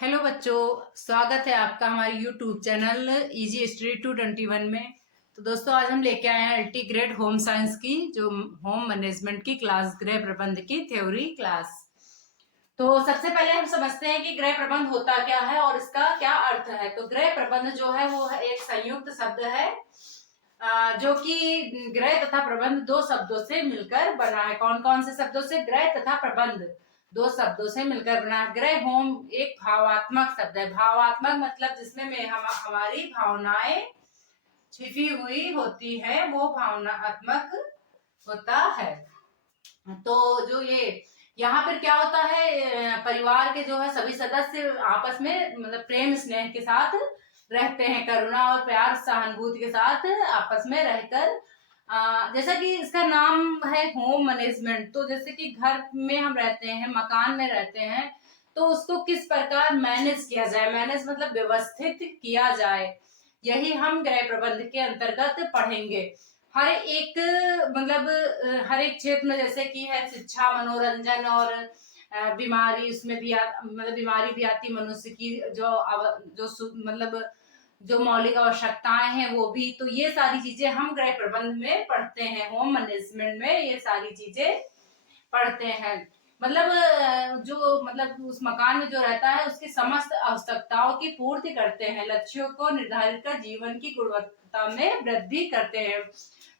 Hello बच्चों, स्वागत है आपका हमारे यूट्यूब चैनल इजी स्टडी 221 में। तो दोस्तों, आज हम लेके आए हैं अल्टी ग्रेड होम साइंस की जो होम मैनेजमेंट की क्लास गृह प्रबंध की थ्योरी क्लास। तो सबसे पहले हम समझते हैं कि गृह प्रबंध होता क्या है और इसका क्या अर्थ है। तो गृह प्रबंध जो है वो है एक संयुक्त शब्द है जो कि गृह तथा प्रबंध दो शब्दों से मिलकर बना है। कौन कौन से शब्दों से? गृह तथा प्रबंध दो शब्दों से मिलकर बना है। गृह होम एक भावात्मक शब्द है। भावात्मक मतलब जिसमें हमारी भावनाएं छिपी हुई होती है, वो भावनात्मक होता है। तो जो ये यहाँ पर क्या होता है, परिवार के जो है सभी सदस्य आपस में मतलब प्रेम स्नेह के साथ रहते हैं, करुणा और प्यार सहानुभूति के साथ आपस में रहकर। जैसा कि इसका नाम है होम मैनेजमेंट, तो जैसे कि घर में हम रहते हैं, मकान में रहते हैं, तो उसको किस प्रकार मैनेज किया जाए। मैनेज मतलब व्यवस्थित किया जाए, यही हम गृह प्रबंध के अंतर्गत पढ़ेंगे। हर एक मतलब हर एक क्षेत्र में जैसे कि है शिक्षा, मनोरंजन और बीमारी, उसमें भी मतलब बीमारी भी आती मनुष्य की, मतलब जो मौलिक आवश्यकताएं हैं वो भी। तो ये सारी चीजें हम गृह प्रबंध में पढ़ते हैं, होम मैनेजमेंट में ये सारी चीजें पढ़ते हैं। मतलब जो मतलब उस मकान में जो रहता है उसकी समस्त आवश्यकताओं की पूर्ति करते हैं, लक्ष्यों को निर्धारित कर जीवन की गुणवत्ता में वृद्धि करते हैं।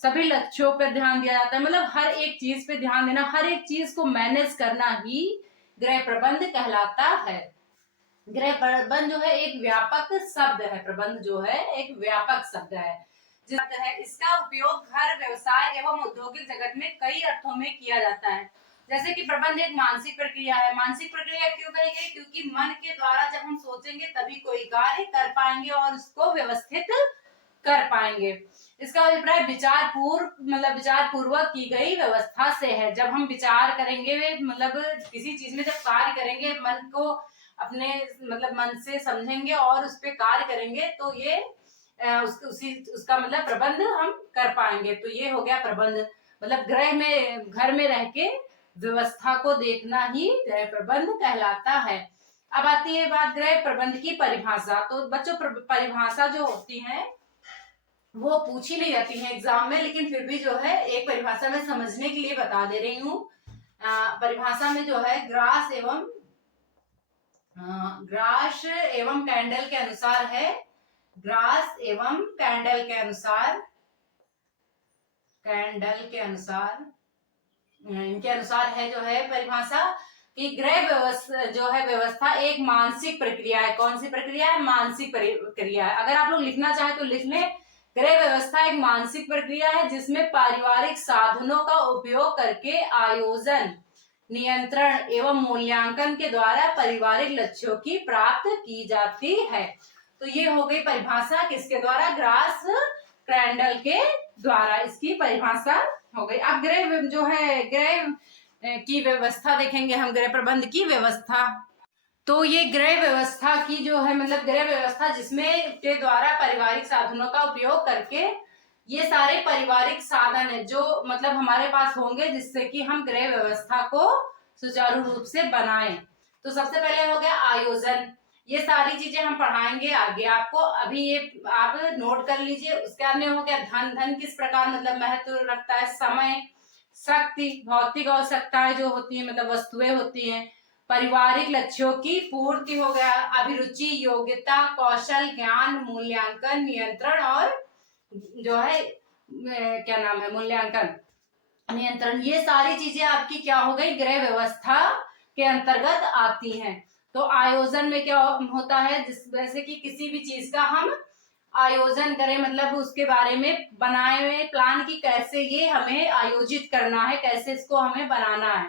सभी लक्ष्यों पर ध्यान दिया जाता है, मतलब हर एक चीज पे ध्यान देना, हर एक चीज को मैनेज करना ही गृह प्रबंध कहलाता है। गृह प्रबंध जो है एक व्यापक शब्द है। प्रबंध जो है एक व्यापक शब्द है इसका उपयोग घर, व्यवसाय एवं औद्योगिक जगत में कई अर्थों में किया जाता है। जैसे कि प्रबंध एक मानसिक प्रक्रिया है। मानसिक प्रक्रिया क्यों कहेंगे? क्योंकि मन के द्वारा जब हम सोचेंगे तभी कोई कार्य कर पाएंगे और उसको व्यवस्थित कर पाएंगे। इसका अभिप्राय विचार पूर्वक की गई व्यवस्था से है। जब हम विचार करेंगे, मतलब किसी चीज में जब कार्य करेंगे, मन को अपने मतलब मन से समझेंगे और उस पर कार्य करेंगे, तो ये उसका मतलब प्रबंध हम कर पाएंगे। तो ये हो गया प्रबंध, मतलब घर में रह के व्यवस्था को देखना ही गृह प्रबंध कहलाता है। अब आती है बात गृह प्रबंध की परिभाषा। तो बच्चों, परिभाषा जो होती है वो पूछी नहीं जाती है एग्जाम में, लेकिन फिर भी जो है एक परिभाषा में समझने के लिए बता दे रही हूँ। परिभाषा में जो है ग्रास एवं कैंडल के अनुसार है। ग्रास एवं कैंडल के अनुसार इनके अनुसार है जो है परिभाषा कि गृह व्यवस्था जो है व्यवस्था एक मानसिक प्रक्रिया है। कौन सी प्रक्रिया है? मानसिक प्रक्रिया है। अगर आप लोग लिखना चाहें तो लिख लें, गृह व्यवस्था एक मानसिक प्रक्रिया है जिसमें पारिवारिक साधनों का उपयोग करके आयोजन, नियंत्रण एवं मूल्यांकन के द्वारा पारिवारिक लक्ष्यों की प्राप्त की जाती है। तो ये हो गई परिभाषा किसके द्वारा? ग्रास कैंडल के द्वारा इसकी परिभाषा हो गई। अब गृह की व्यवस्था देखेंगे हम, गृह प्रबंध की व्यवस्था। तो ये गृह व्यवस्था की जो है मतलब गृह व्यवस्था जिसमें के द्वारा पारिवारिक साधनों का उपयोग करके, ये सारे पारिवारिक साधन है जो मतलब हमारे पास होंगे जिससे कि हम गृह व्यवस्था को सुचारू रूप से बनाएं। तो सबसे पहले हो गया आयोजन। ये सारी चीजें हम पढ़ाएंगे आगे आपको, अभी ये आप नोट कर लीजिए। उसके बाद में हो गया धन। धन किस प्रकार मतलब महत्व रखता है? समय, शक्ति, भौतिक आवश्यकताएं जो होती है मतलब वस्तुएं होती हैं, पारिवारिक लक्ष्यों की पूर्ति हो गया, अभिरुचि, योग्यता, कौशल, ज्ञान, मूल्यांकन, नियंत्रण और जो है क्या नाम है मूल्यांकन, नियंत्रण। ये सारी चीजें आपकी क्या हो गई? गृह व्यवस्था के अंतर्गत आती हैं। तो आयोजन में क्या होता है? जैसे कि किसी भी चीज का हम आयोजन करें, मतलब उसके बारे में बनाए हुए प्लान की कैसे ये हमें आयोजित करना है, कैसे इसको हमें बनाना है।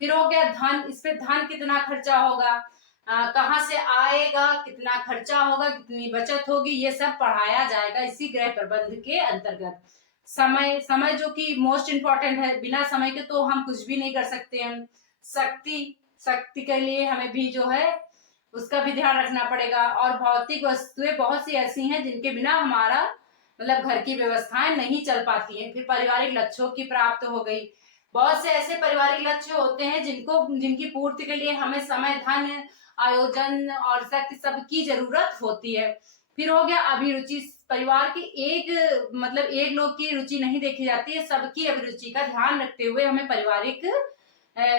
फिर हो गया धन। इस पे धन कितना खर्चा होगा, कहाँ से आएगा, कितना खर्चा होगा, कितनी बचत होगी, ये सब पढ़ाया जाएगा इसी गृह प्रबंध के अंतर्गत। समय, समय जो कि मोस्ट इम्पोर्टेंट है, बिना समय के तो हम कुछ भी नहीं कर सकते हैं। शक्ति, शक्ति के लिए हमें भी जो है उसका भी ध्यान रखना पड़ेगा। और भौतिक वस्तुएं बहुत सी ऐसी हैं जिनके बिना हमारा मतलब घर की व्यवस्थाएं नहीं चल पाती हैं। फिर पारिवारिक लक्ष्यों की प्राप्त हो गई। बहुत से ऐसे पारिवारिक लक्ष्य होते हैं जिनकी पूर्ति के लिए हमें समय, धन आयोजन और शक्ति सबकी जरूरत होती है। फिर हो गया अभिरुचि, परिवार की एक मतलब एक लोग की रुचि नहीं देखी जाती है, सबकी अभिरुचि का ध्यान रखते हुए हमें पारिवारिक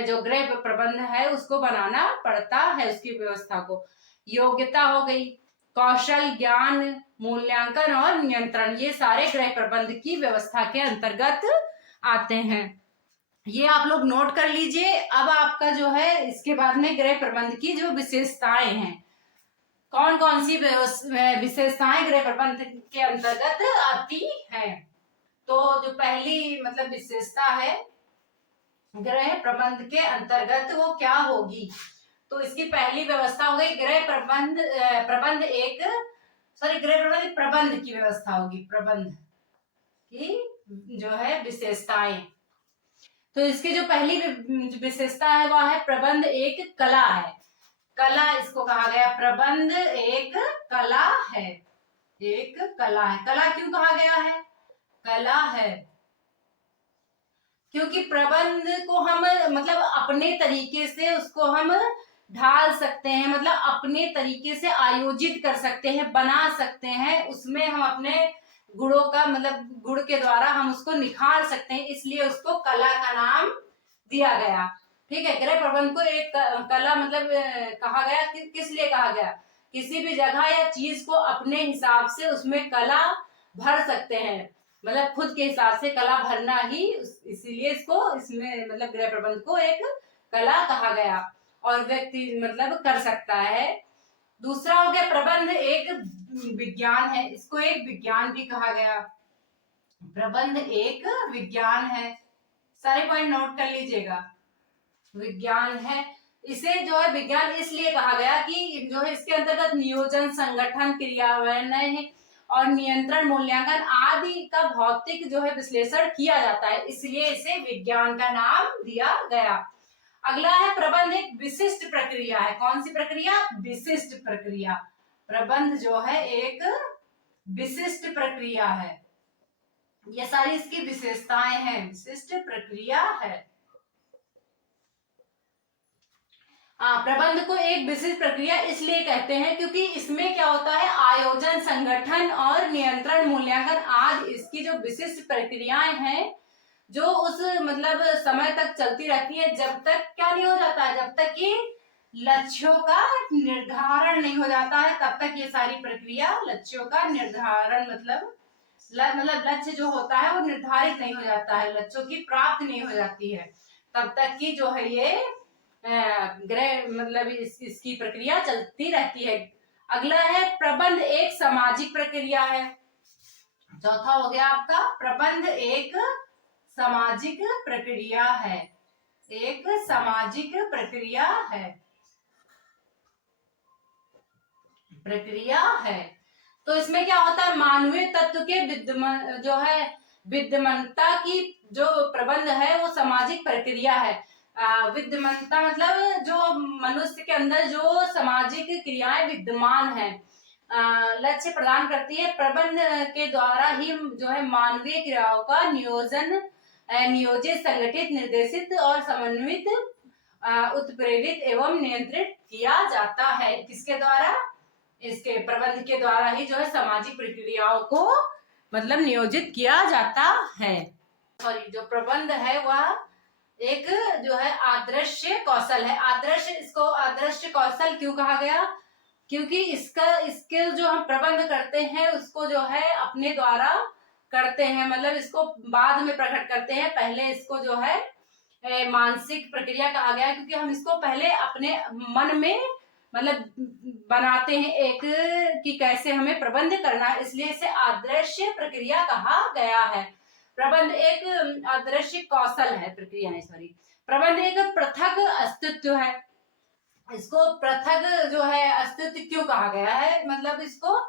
जो गृह प्रबंध है उसको बनाना पड़ता है, उसकी व्यवस्था को। योग्यता हो गई, कौशल, ज्ञान, मूल्यांकन और नियंत्रण, ये सारे गृह प्रबंध की व्यवस्था के अंतर्गत आते हैं। ये आप लोग नोट कर लीजिए। अब आपका जो है इसके बाद में गृह प्रबंध की जो विशेषताएं हैं, कौन कौन सी विशेषताएं गृह प्रबंध के अंतर्गत आती हैं। तो जो पहली मतलब विशेषता है गृह प्रबंध के अंतर्गत वो क्या होगी, तो इसकी पहली व्यवस्था हो गई गृह प्रबंध प्रबंध की व्यवस्था होगी, प्रबंध की जो है विशेषताएं। तो इसकी जो पहली विशेषता है वह है प्रबंध एक कला है। कला इसको कहा गया, प्रबंध एक कला है, एक कला है। कला क्यों कहा गया है, कला है क्योंकि प्रबंध को हम मतलब अपने तरीके से उसको हम ढाल सकते हैं, मतलब अपने तरीके से आयोजित कर सकते हैं, बना सकते हैं, उसमें हम अपने गुणों का मतलब गुण के द्वारा हम उसको निखार सकते हैं, इसलिए उसको कला का नाम दिया गया। ठीक है, गृह प्रबंध को एक कला मतलब कहा गया, किस लिए कहा गया, किसी भी जगह या चीज को अपने हिसाब से उसमें कला भर सकते हैं, मतलब खुद के हिसाब से कला भरना ही, इसीलिए इसको इसमें मतलब गृह प्रबंध को एक कला कहा गया और व्यक्ति मतलब कर सकता है। दूसरा हो गया प्रबंध एक विज्ञान है, इसको एक विज्ञान भी कहा गया, प्रबंध एक विज्ञान है, सारे पॉइंट नोट कर लीजिएगा, विज्ञान है। इसे जो है विज्ञान इसलिए कहा गया कि जो है इसके अंतर्गत नियोजन, संगठन, क्रियान्वयन और नियंत्रण, मूल्यांकन आदि का भौतिक जो है विश्लेषण किया जाता है, इसलिए इसे विज्ञान का नाम दिया गया। अगला है प्रबंध एक विशिष्ट प्रक्रिया है। कौन सी प्रक्रिया, विशिष्ट प्रक्रिया। प्रबंध जो है एक विशिष्ट प्रक्रिया है, ये सारी इसकी विशेषताएं हैं, विशिष्ट प्रक्रिया है। प्रबंध को एक विशिष्ट प्रक्रिया इसलिए कहते हैं क्योंकि इसमें क्या होता है, आयोजन, संगठन और नियंत्रण, मूल्यांकन आदि इसकी जो विशिष्ट प्रक्रियाएं हैं जो उस मतलब समय तक चलती रहती है, जब तक क्या नहीं हो जाता है, जब तक कि लक्ष्यों का निर्धारण नहीं हो जाता है, तब तक ये सारी प्रक्रिया लक्ष्यों का निर्धारण मतलब लक्ष्य जो होता है वो निर्धारित नहीं हो जाता है, लक्ष्यों की प्राप्ति नहीं हो जाती है, तब तक की जो है ये गृह मतलब इसकी प्रक्रिया चलती रहती है। अगला है प्रबंध एक सामाजिक प्रक्रिया है। चौथा हो गया आपका प्रबंध एक सामाजिक प्रक्रिया है, एक सामाजिक प्रक्रिया है, प्रक्रिया है। तो इसमें क्या होता है, मानवीय तत्व के विद्यमान जो है विद्यमानता की जो प्रबंध है वो सामाजिक प्रक्रिया है। विद्यमानता मतलब जो मनुष्य के अंदर जो सामाजिक क्रियाएं विद्यमान है, लक्ष्य प्रदान करती है। प्रबंध के द्वारा ही जो है मानवीय क्रियाओं का नियोजित, संगठित, निर्देशित और समन्वित, उत्प्रेरित एवं नियंत्रित किया जाता है। किसके द्वारा, इसके प्रबंध के द्वारा ही जो है सामाजिक प्रक्रियाओं को मतलब नियोजित किया जाता है। सॉरी, जो प्रबंध है वह एक जो है आदर्श कौशल है। इसको आदर्श कौशल क्यों कहा गया, क्योंकि इसके जो हम प्रबंध करते हैं उसको जो है अपने द्वारा करते हैं, मतलब इसको बाद में प्रकट करते हैं, पहले इसको जो है मानसिक प्रक्रिया कहा गया क्योंकि हम इसको पहले अपने मन में मतलब बनाते हैं एक कि कैसे हमें प्रबंध करना है, इसलिए इसे आदर्श प्रक्रिया कहा गया है। प्रबंध एक आदर्श कौशल है, प्रक्रिया है सॉरी। प्रबंध एक पृथक अस्तित्व है। इसको पृथक जो है अस्तित्व क्यों कहा गया है, मतलब इसको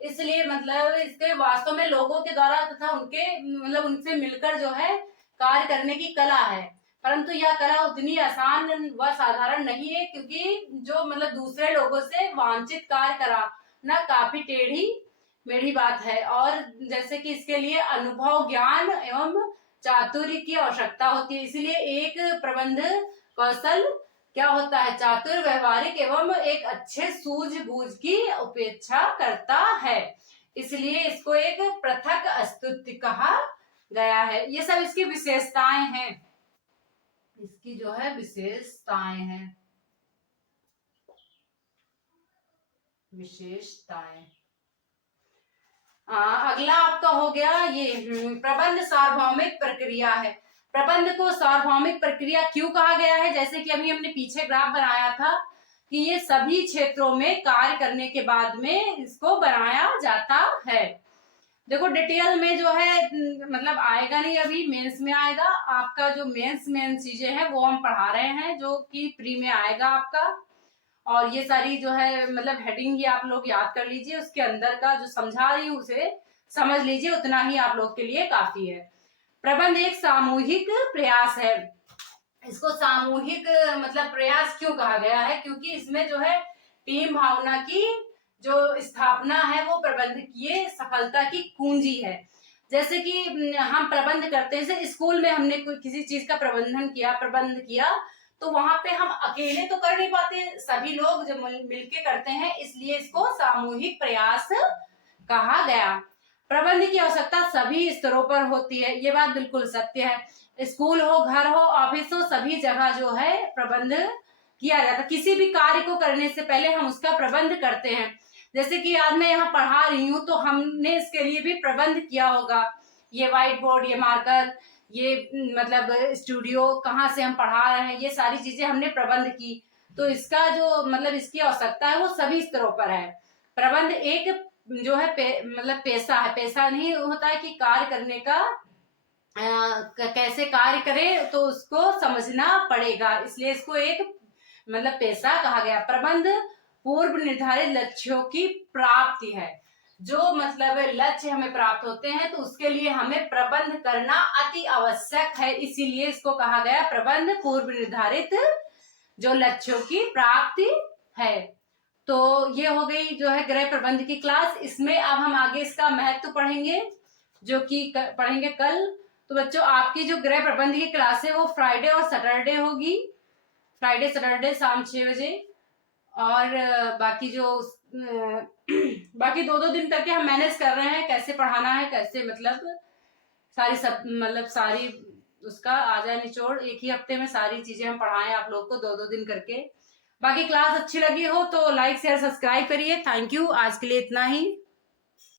इसलिए मतलब इसके वास्तव में लोगों के द्वारा तथा उनके मतलब उनसे मिलकर जो है कार्य करने की कला है, परंतु यह कला उतनी आसान व साधारण नहीं है क्योंकि जो मतलब दूसरे लोगों से वांछित कार्य कराना काफी टेढ़ी मेढ़ी बात है, और जैसे कि इसके लिए अनुभव, ज्ञान एवं चातुर्य की आवश्यकता होती है। इसलिए एक प्रबंध कौशल क्या होता है, चातुर, व्यवहारिक एवं एक अच्छे सूझबूझ की उपेक्षा करता है, इसलिए इसको एक पृथक अस्तित्व कहा गया है। ये सब इसकी विशेषताएं हैं, इसकी जो है विशेषताएं हैं, विशेषताएं। अगला आपका हो गया ये प्रबंध सार्वभौमिक प्रक्रिया है। प्रबंध को सार्वभौमिक प्रक्रिया क्यों कहा गया है, जैसे कि अभी हमने पीछे ग्राफ बनाया था कि ये सभी क्षेत्रों में कार्य करने के बाद में इसको बनाया जाता है। देखो डिटेल में जो है मतलब आएगा नहीं, अभी मेंस में आएगा आपका। जो मेन चीजें हैं वो हम पढ़ा रहे हैं, जो कि प्री में आएगा आपका। और ये सारी जो है मतलब हेडिंग ही आप लोग याद कर लीजिए, उसके अंदर का जो समझा रही हूँ उसे समझ लीजिए, उतना ही आप लोग के लिए काफी है। प्रबंध एक सामूहिक प्रयास है। इसको सामूहिक मतलब प्रयास क्यों कहा गया है, क्योंकि इसमें जो है टीम भावना की जो स्थापना है वो प्रबंधकीय सफलता की कुंजी है। जैसे कि हम प्रबंध करते हैं, जैसे स्कूल में हमने कोई किसी चीज का प्रबंध किया तो वहां पे हम अकेले तो कर नहीं पाते, सभी लोग जब मिलके करते हैं, इसलिए इसको सामूहिक प्रयास कहा गया। प्रबंध की आवश्यकता सभी स्तरों पर होती है, ये बात बिल्कुल सत्य है। स्कूल हो, घर हो, ऑफिस हो, सभी जगह जो है प्रबंध किया जाता है। किसी भी कार्य को करने से पहले हम उसका प्रबंध करते हैं। जैसे कि आज मैं यहाँ पढ़ा रही हूँ तो हमने इसके लिए भी प्रबंध किया होगा। ये व्हाइट बोर्ड, ये मार्कर, ये मतलब स्टूडियो, कहाँ से हम पढ़ा रहे हैं, ये सारी चीजें हमने प्रबंध की। तो इसका जो मतलब इसकी आवश्यकता है वो सभी स्तरों पर है। प्रबंध एक जो है मतलब पेशा है। पेशा नहीं होता है कि कार्य करने का कैसे कार्य करें तो उसको समझना पड़ेगा, इसलिए इसको एक मतलब पेशा कहा गया। प्रबंध पूर्व निर्धारित लक्ष्यों की प्राप्ति है। जो मतलब लक्ष्य हमें प्राप्त होते हैं तो उसके लिए हमें प्रबंध करना अति आवश्यक है, इसीलिए इसको कहा गया प्रबंध पूर्व निर्धारित जो लक्ष्यों की प्राप्ति है। तो ये हो गई जो है गृह प्रबंध की क्लास। इसमें अब हम आगे इसका महत्व पढ़ेंगे, जो कि पढ़ेंगे कल। तो बच्चों आपकी जो गृह प्रबंध की क्लास है वो फ्राइडे और सैटरडे होगी, फ्राइडे सैटरडे शाम 6 बजे। और बाकी जो बाकी 2-2 दिन करके हम मैनेज कर रहे हैं कैसे पढ़ाना है, कैसे मतलब सारी उसका आ जाए निचोड़, एक ही हफ्ते में सारी चीजें हम पढ़ाएं आप लोग को 2-2 दिन करके। बाकी क्लास अच्छी लगी हो तो लाइक शेयर सब्सक्राइब करिए। थैंक यू, आज के लिए इतना ही।